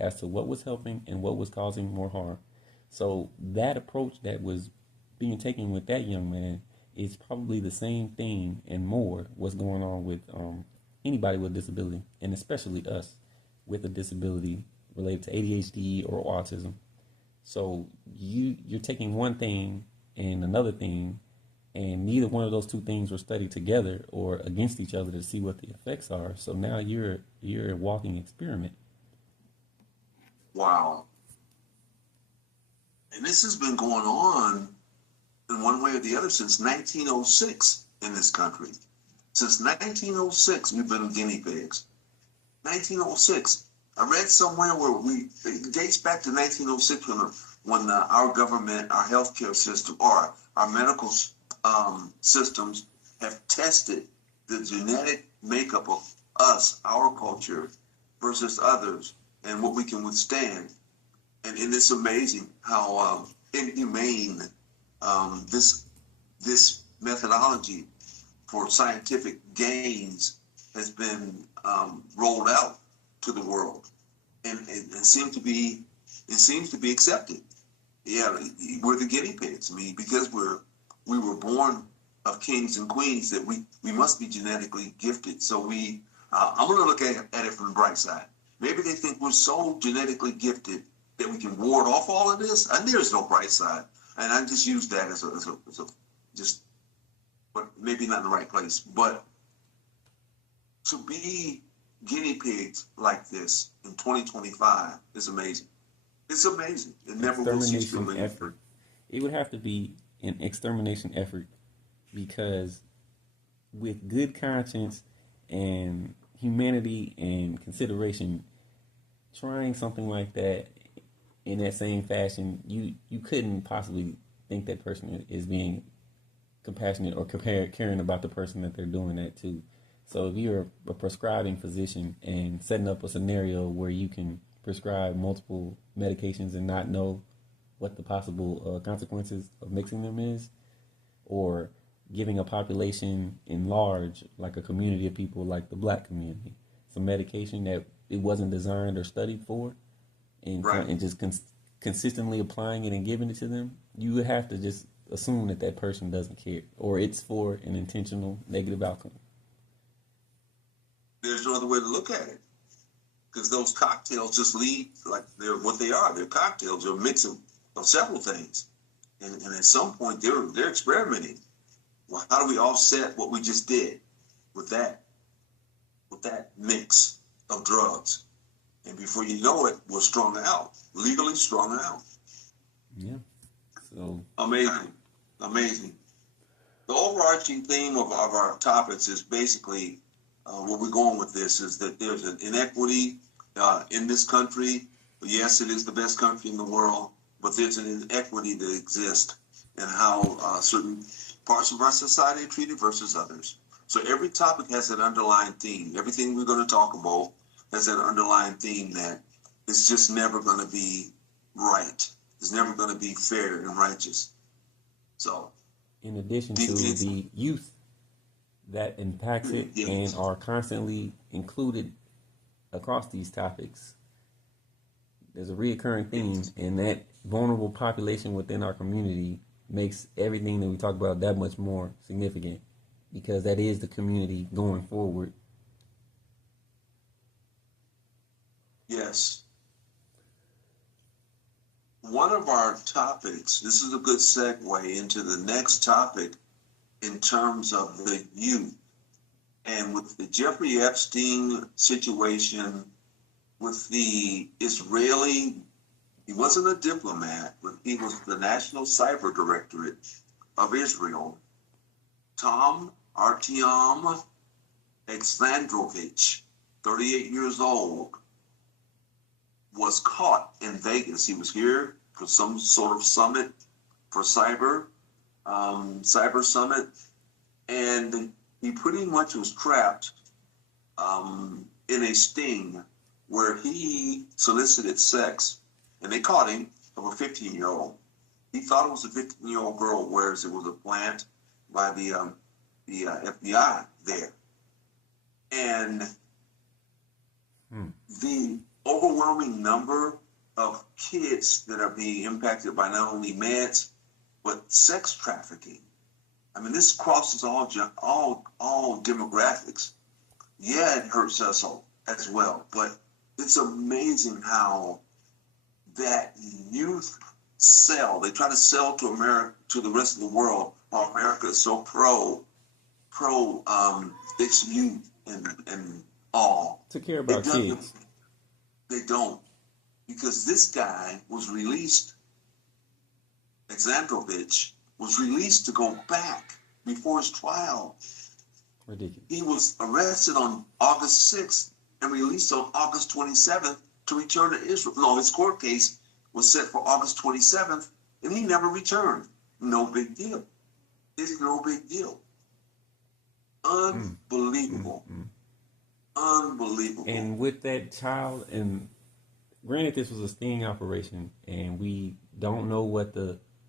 as to what was helping and what was causing more harm. So that approach that was being taken with that young man is probably the same thing and more what's going on with anybody with disability, and especially us with a disability related to ADHD or autism. So you're taking one thing and another thing, and neither one of those two things were studied together or against each other to see what the effects are. So now you're a walking experiment. Wow. And this has been going on in one way or the other since 1906 in this country. Since 1906, we've been guinea pigs. 1906. I read somewhere it dates back to 1906 when our government, our healthcare system, or our medical systems have tested the genetic makeup of us, our culture, versus others, and what we can withstand. And it's amazing how inhumane this methodology for scientific gains has been rolled out to the world, and seems to be accepted. Yeah, we're the guinea pigs. I mean, because we were born of kings and queens, that we must be genetically gifted. So I'm going to look at it from the bright side. Maybe they think we're so genetically gifted that we can ward off all of this, and there's no bright side. And I just use that as a just, but maybe not in the right place. But to be guinea pigs like this in 2025 is amazing. It's amazing. It never will cease to amaze me. Effort. It would have to be an extermination effort, because with good conscience and humanity and consideration, trying something like that in that same fashion, you couldn't possibly think that person is being compassionate or caring about the person that they're doing that to. So if you're a prescribing physician and setting up a scenario where you can prescribe multiple medications and not know what the possible consequences of mixing them is, or giving a population in large, like a community of people like the black community, some medication that it wasn't designed or studied for, and Right. and just consistently applying it and giving it to them, you would have to just assume that that person doesn't care, or it's for an intentional negative outcome. There's no other way to look at it, because those cocktails just lead like they're what they are. They're cocktails. They're a mix of several things, and at some point they're experimenting. Well, how do we offset what we just did with that mix of drugs? And before you know it, we're strung out, legally strung out. Yeah. So amazing. The overarching theme of our topics is basically where we're going with this is that there's an inequity in this country. Yes, it is the best country in the world, but there's an inequity that exists in how certain parts of our society are treated versus others. So every topic has an underlying theme. Everything we're going to talk about has an underlying theme that it's just never going to be right. It's never going to be fair and righteous. So, in addition to the youth that impacts it and are constantly included across these topics, there's a reoccurring theme, and that vulnerable population within our community makes everything that we talk about that much more significant, because that is the community going forward. Yes. One of our topics, this is a good segue into the next topic in terms of the youth. And with the Jeffrey Epstein situation, with the Israeli, he wasn't a diplomat, but he was the National Cyber Directorate of Israel. Tom Artyom Alexandrovich, 38 years old, was caught in Vegas. He was here for some sort of summit for cyber summit, and he pretty much was trapped in a sting where he solicited sex, and they caught him, of a 15-year-old. He thought it was a 15-year-old girl, whereas it was a plant by the FBI there. And the overwhelming number of kids that are being impacted by not only meds but sex trafficking. I mean, this crosses all demographics. Yeah, it hurts us all as well, but it's amazing how that youth they try to sell to America, to the rest of the world, how America is so pro its youth and all. To care about kids. They don't, because this guy was released. Alexandrovich was released to go back before his trial. Ridiculous. He was arrested on August 6th and released on August 27th to return to Israel. No, his court case was set for August 27th, and he never returned. No big deal. It's no big deal. Unbelievable. Unbelievable. And with that child, and granted this was a sting operation, and we don't know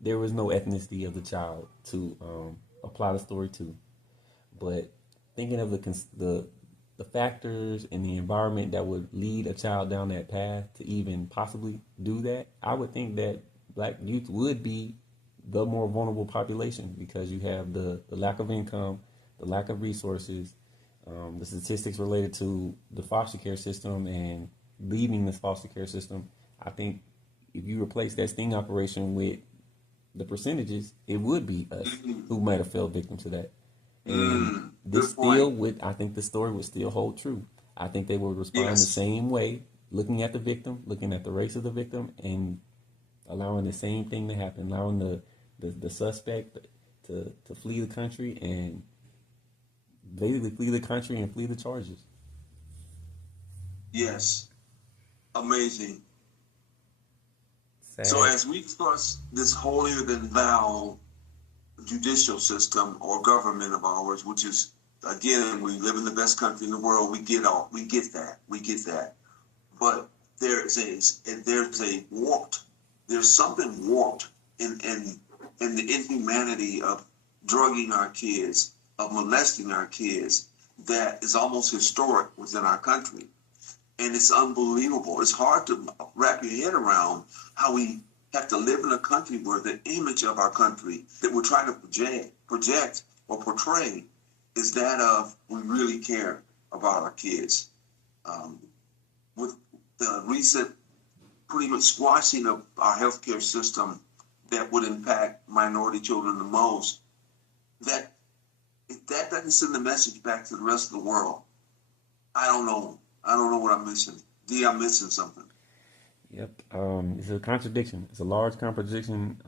there was no ethnicity of the child to apply the story to. But thinking of the factors and the environment that would lead a child down that path to even possibly do that, I would think that black youth would be the more vulnerable population, because you have the lack of income, the lack of resources, the statistics related to the foster care system and leaving the foster care system. I think if you replace that sting operation with the percentages, it would be us who might have fell victim to that. And I think the story would still hold true. I think they would respond the same way, looking at the victim, looking at the race of the victim, and allowing the same thing to happen, allowing the suspect to flee the country and basically flee the country and flee the charges. Yes. Amazing. Sad. So as we trust this holier than thou judicial system or government of ours, which is, again, we live in the best country in the world, we get that. But there's something warped in the inhumanity of drugging our kids, of molesting our kids, that is almost historic within our country. And it's unbelievable. It's hard to wrap your head around how we have to live in a country where the image of our country that we're trying to project or portray is that of we really care about our kids. With the recent pretty much squashing of our healthcare system that would impact minority children the most, that if that doesn't send the message back to the rest of the world, I don't know what I'm missing. D, I'm missing something. Yep. It's a contradiction. It's a large contradiction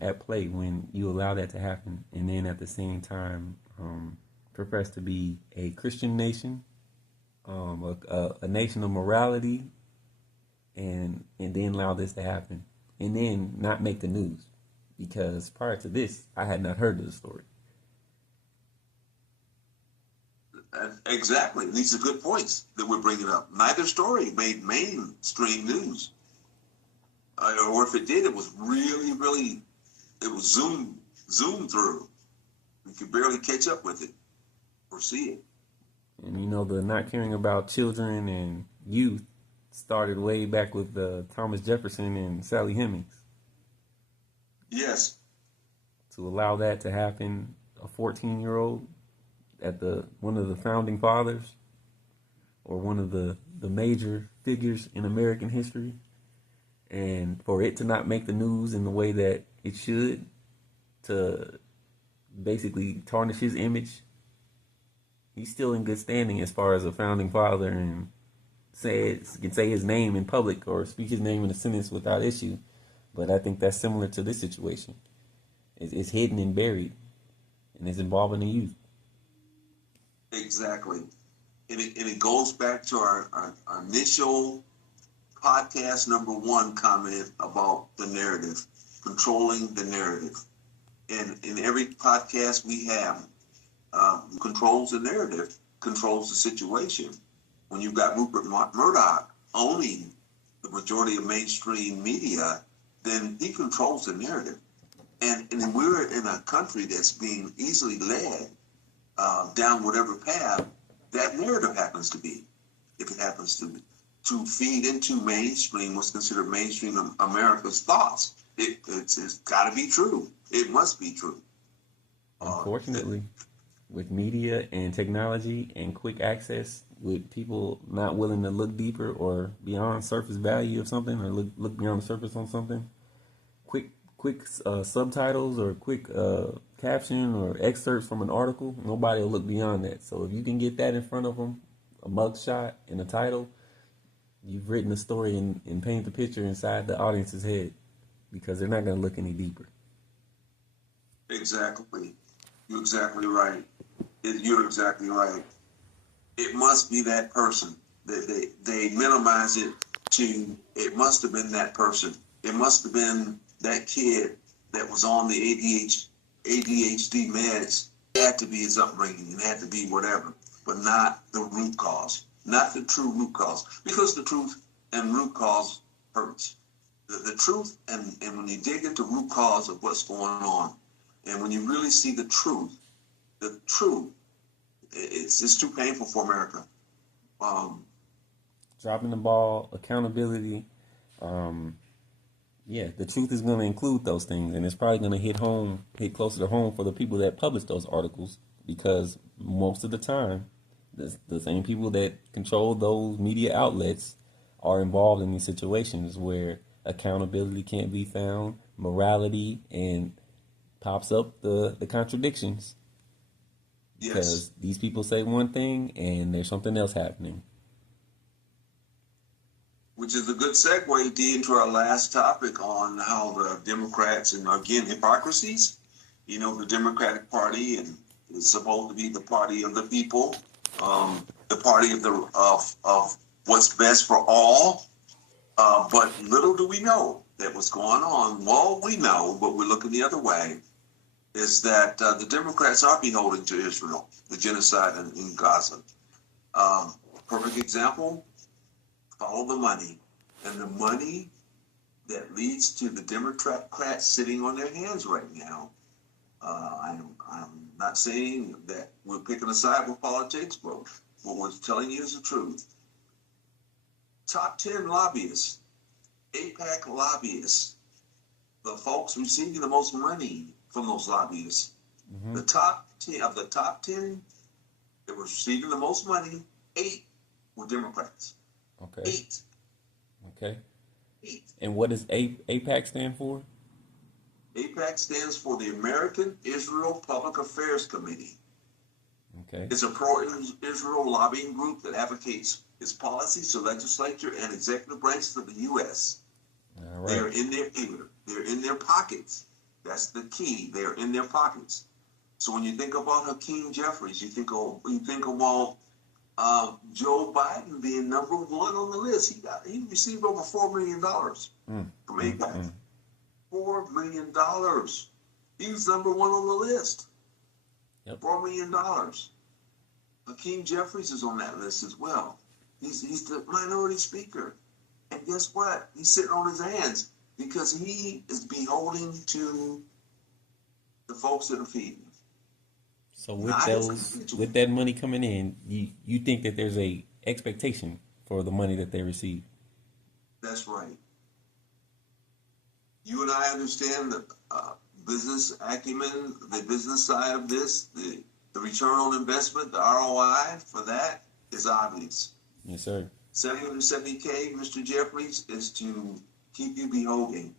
at play when you allow that to happen, and then at the same time profess to be a Christian nation, a nation of morality, and then allow this to happen, and then not make the news, because prior to this, I had not heard of the story. Exactly. These are good points that we're bringing up. Neither story made mainstream news. Or if it did, it was really, it was zoomed through. You could barely catch up with it or see it. And the not caring about children and youth started way back with Thomas Jefferson and Sally Hemings. Yes. To allow that to happen, a 14-year-old at one of the founding fathers, or one of the major figures in American history, and for it to not make the news in the way that it should, to basically tarnish his image. He's still in good standing as far as a founding father, and can say his name in public or speak his name in a sentence without issue. But I think that's similar to this situation. It's hidden and buried, and it's involving the youth. Exactly. And it goes back to our initial podcast number 1 comment about the narrative, controlling the narrative. And in every podcast we have, who controls the narrative, controls the situation. When you've got Rupert Murdoch owning the majority of mainstream media, then he controls the narrative. And we're in a country that's being easily led down whatever path that narrative happens to be, if it happens to to feed into mainstream, what's considered mainstream America's thoughts. It's got to be true. It must be true. Unfortunately, with media and technology and quick access, with people not willing to look deeper or beyond surface value of something, or look beyond the surface on something, quick subtitles or quick caption or excerpts from an article, nobody will look beyond that. So if you can get that in front of them, a mugshot and a title, you've written a story and painted the picture inside the audience's head, because they're not going to look any deeper. Exactly. You're exactly right. You're exactly right. It must be that person. They minimize it to, it must have been that person. It must have been that kid that was on the ADHD meds. It had to be his upbringing. It had to be whatever, but not the root cause, not the true root cause, because the truth and root cause hurts. The truth, and when you dig into root cause of what's going on, and when you really see the truth, it's just too painful for America. Dropping the ball, accountability. Yeah, the truth is going to include those things, and it's probably going to hit closer to home for the people that publish those articles, because most of the time, the same people that control those media outlets are involved in these situations where accountability can't be found, morality, and pops up the contradictions. Because these people say one thing and there's something else happening. Which is a good segue, D, into our last topic on how the Democrats, and again, hypocrisies. You know, the Democratic Party and is supposed to be the party of the people, the party of what's best for all. But little do we know that what's going on. Well, we know, but we're looking the other way. Is that the Democrats are beholden to Israel, the genocide in Gaza. Perfect example, follow the money. And the money that leads to the Democrats sitting on their hands right now. I'm not saying that we're picking a side with politics, but what we're telling you is the truth. Top 10 lobbyists, AIPAC lobbyists, the folks receiving the most money from those lobbyists. Mm-hmm. The top 10 that were receiving the most money, 8 were Democrats. Okay. 8. Okay. 8. And what does AIPAC stand for? AIPAC stands for the American Israel Public Affairs Committee. Okay. It's a pro-Israel lobbying group that advocates its policies to legislature and executive branches of the U.S. All right. They're in their ear. They're in their pockets. That's the key. They're in their pockets. So when you think about Hakeem Jeffries, you think about Joe Biden being number 1 on the list. He received over $4 million from AIPAC. $4 million. He was number 1 on the list. Yep. $4 million. Hakeem Jeffries is on that list as well. He's the minority speaker. And guess what? He's sitting on his hands because he is beholden to the folks that are feeding. So with that money coming in, you think that there's a expectation for the money that they receive? That's right. You and I understand the business acumen, the business side of this, the return on investment, the ROI for that is obvious. Yes, sir. $770K, Mr. Jeffries, is to keep you beholden.